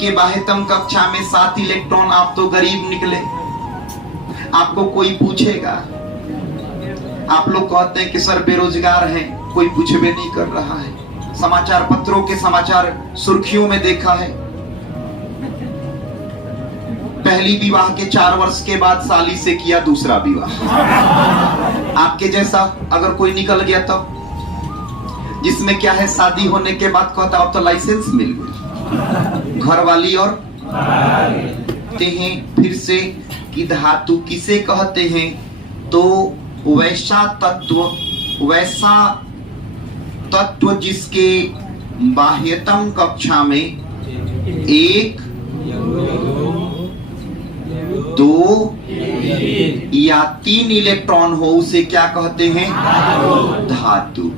आपके बाह्यतम कक्षा में 7 इलेक्ट्रॉन, आप तो गरीब निकले। आपको कोई पूछेगा? आप लोग कहते हैं कि सर बेरोजगार हैं, कोई पूछ भी नहीं कर रहा है। समाचार पत्रों के समाचार सुर्खियों में देखा है, पहली विवाह के 4 वर्ष के बाद साली से किया दूसरा विवाह। आपके जैसा अगर कोई निकल गया तब, जिसमें क्या है, शादी होने के बाद कहता अब तो लाइसेंस मिल गई, घर वाली और कहते हैं फिर से कि धातु किसे कहते हैं, तो वैसा तत्व जिसके बाह्यतम कक्षा में 1, 2 या 3 इलेक्ट्रॉन हो, उसे क्या कहते हैं? धातु।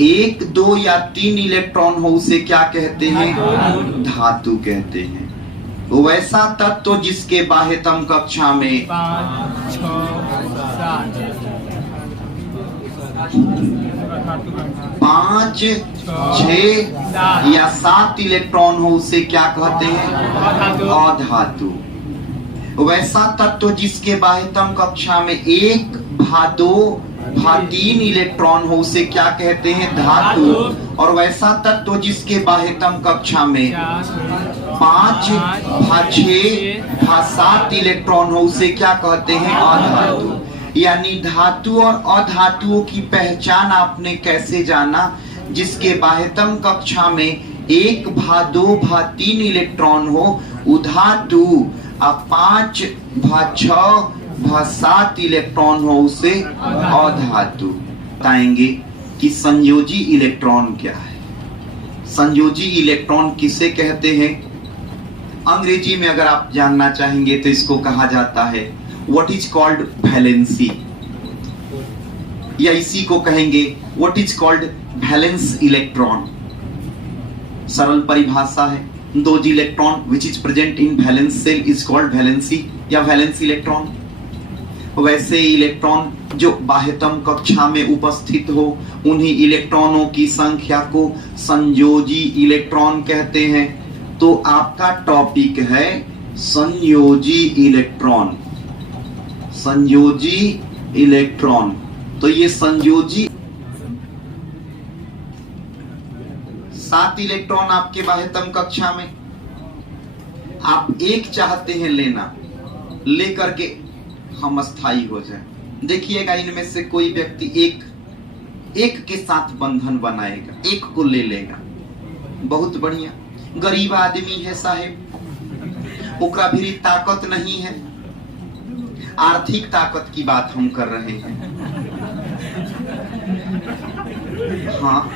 1, 2 या 3 इलेक्ट्रॉन हो, उसे क्या कहते हैं? धातु कहते हैं। वैसा तत्व जिसके बाह्यतम कक्षा में 5, 6 या 7 इलेक्ट्रॉन हो, उसे क्या कहते हैं? अधातु। वैसा तत्व जिसके बाह्यतम कक्षा में 1 भा 2 भा 3 इलेक्ट्रॉन हो, उसे क्या कहते हैं? धातु। और वैसा तत्व जिसके बाह्यतम कक्षा में 5 भा 6 भा 7 इलेक्ट्रॉन हो, उसे क्या कहते हैं? अधातु। यानी धातु और अधातुओं की पहचान आपने कैसे जाना? जिसके बाह्यतम कक्षा में 1 भा 2 भा 3 इलेक्ट्रॉन हो, उधातु। अब 5 भा 6 भा 7 इलेक्ट्रॉन हो, उसे अधातु। बताएंगे कि संयोजी इलेक्ट्रॉन क्या है? संयोजी इलेक्ट्रॉन किसे कहते हैं? अंग्रेजी में अगर आप जानना चाहेंगे तो इसको कहा जाता है व्हाट इज कॉल्ड वैलेंसी, या इसी को कहेंगे what is called valence electron. सरल परिभाषा है, those electron which is present in valence cell is called valency या वैलेंस इलेक्ट्रॉन। वैसे इलेक्ट्रॉन जो बाह्यतम कक्षा में उपस्थित हो, उन्हीं इलेक्ट्रॉनों की संख्या को संयोजी इलेक्ट्रॉन कहते हैं। तो आपका टॉपिक है संयोजी इलेक्ट्रॉन। संयोजी इलेक्ट्रॉन, तो ये संयोजी 7 इलेक्ट्रॉन आपके बाह्यतम कक्षा में, आप एक चाहते हैं लेना, लेकर के हम स्थायी हो जाए। देखिएगा इनमें से कोई व्यक्ति एक के साथ बंधन बनाएगा, एक को ले लेगा, बहुत बढ़िया। गरीब आदमी है साहेब, ओकरा भी ताकत नहीं है, आर्थिक ताकत की बात हम कर रहे हैं। हाँ,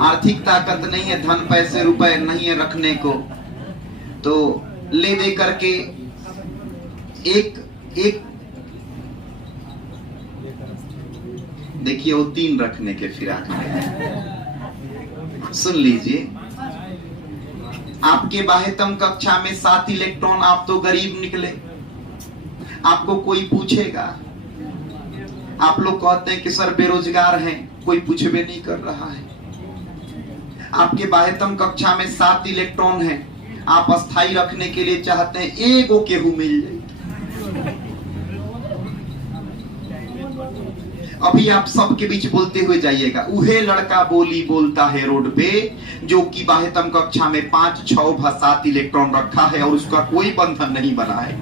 आर्थिक ताकत नहीं है, धन पैसे रुपए नहीं है रखने को, तो ले दे करके एक देखिए वो 3 रखने के फिराक में। सुन लीजिए, आपके बाह्यतम कक्षा में 7 इलेक्ट्रॉन, आप तो गरीब निकले। आपको कोई पूछेगा? आप लोग कहते हैं कि सर बेरोजगार हैं, कोई पूछ भी नहीं कर रहा है। आपके बाह्यतम कक्षा में 7 इलेक्ट्रॉन है, आप अस्थाई रखने के लिए चाहते हैं एगो केहू मिल जाए। अभी आप सबके बीच बोलते हुए जाइएगा, उहे लड़का बोली बोलता है रोड पे जो कि बाह्यतम कक्षा में 5, 6 भा 7 इलेक्ट्रॉन रखा है और उसका कोई बंधन नहीं बना है।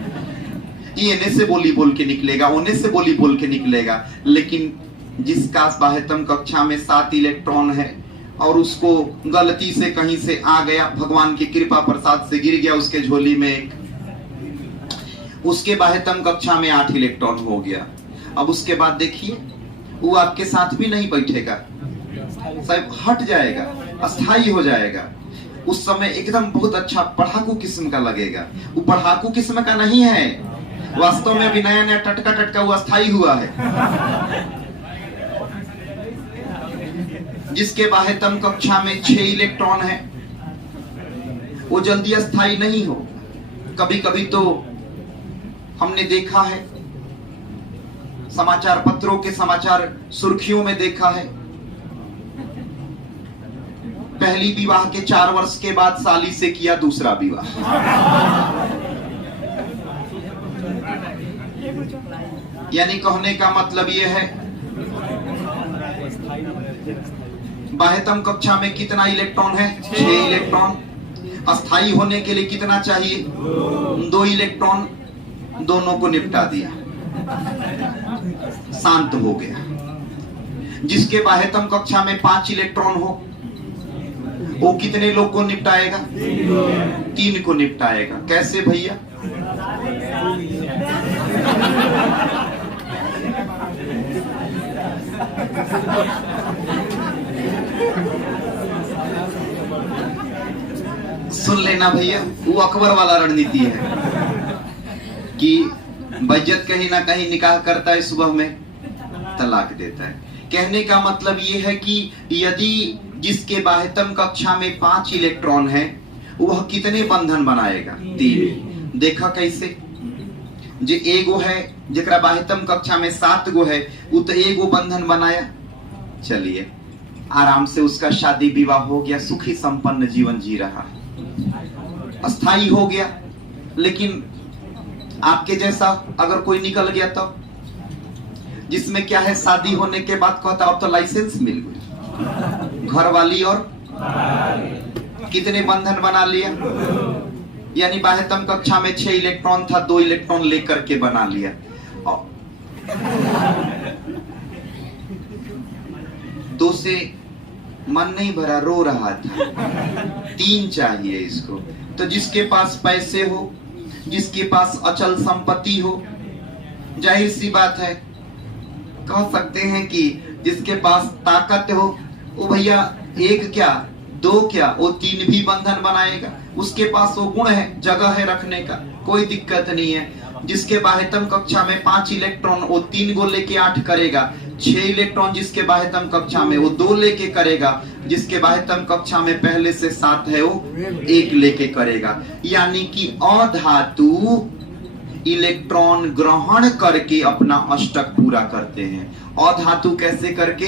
ये इन्हें से बोली बोल के निकलेगा, उन्हें से बोली बोल के निकलेगा। लेकिन जिसका बाह्यतम कक्षा में 7 इलेक्ट्रॉन है और उसको गलती से कहीं से आ गया, भगवान की कृपा प्रसाद से गिर गया उसके झोली में एक, उसके बाह्यतम कक्षा में 8 इलेक्ट्रॉन हो गया। अब उसके बाद देखिए वो आपके साथ भी नहीं बैठेगा, सब हट जाएगा, अस्थाई हो जाएगा। उस समय एकदम बहुत अच्छा पढ़ाकू किस्म का लगेगा। वो पढ़ाकू किस्म का नहीं है, वास्तव में अभी नया नया टटका वो अस्थाई हुआ है। जिसके बाह्यतम कक्षा में 6 इलेक्ट्रॉन है, वो जल्दी अस्थाई नहीं हो। कभी कभी तो हमने देखा है, समाचार पत्रों के समाचार सुर्खियों में देखा है, पहली विवाह के 4 वर्ष के बाद साली से किया दूसरा विवाह। यानी कहने का मतलब यह है, बाह्यतम कक्षा में कितना इलेक्ट्रॉन है? 6 इलेक्ट्रॉन। अस्थाई होने के लिए कितना चाहिए? 2 इलेक्ट्रॉन। दोनों को निपटा दिया, शांत हो गया। जिसके बाह्यतम कक्षा में 5 इलेक्ट्रॉन हो, वो कितने लोग को निपटाएगा? 3 को निपटाएगा। कैसे भैया? सुन लेना भैया, वो अकबर वाला रणनीति है कि बज्जत कहीं ना कहीं निकाह करता है, सुबह में तलाक देता है। कहने का मतलब ये है कि यदि जिसके बाह्यतम कक्षा में 5 इलेक्ट्रॉन है, वह कितने बंधन बनाएगा? 3। देखा कैसे? जो एगो है, जरा बाह्यतम कक्षा में 7 गो है, वो तो एगो बंधन बनाया। चलिए, आराम से उसका शादी विवाह हो गया, सुखी संपन्न जीवन जी रहा, अस्थाई हो गया। लेकिन आपके जैसा अगर कोई निकल गया तो, जिसमें क्या है, शादी होने के बाद कहता अब तो लाइसेंस मिल गई, घर वाली और कितने बंधन बना लिया। यानी बाह्यतम कक्षा में 6 इलेक्ट्रॉन था, 2 इलेक्ट्रॉन लेकर के बना लिया। 2 से मन नहीं भरा, रो रहा था, 3 चाहिए इसको। तो जिसके पास पैसे हो, जिसके पास अचल संपत्ति हो, जाहिर सी बात है, कह सकते हैं कि जिसके पास ताकत हो, वो भैया 1 क्या 2 क्या, वो 3 भी बंधन बनाएगा। उसके पास वो गुण है, जगह है रखने का, कोई दिक्कत नहीं है। जिसके बाह्यतम कक्षा में 5 इलेक्ट्रॉन, वो 3 गो लेके 8 करेगा। 6 इलेक्ट्रॉन जिसके बाह्यतम कक्षा में, वो 2 लेके करेगा। जिसके बाह्यतम कक्षा में पहले से 7 है, वो 1 लेके करेगा। यानी कि अधातु इलेक्ट्रॉन ग्रहण करके अपना अष्टक पूरा करते हैं। अधातु कैसे करके?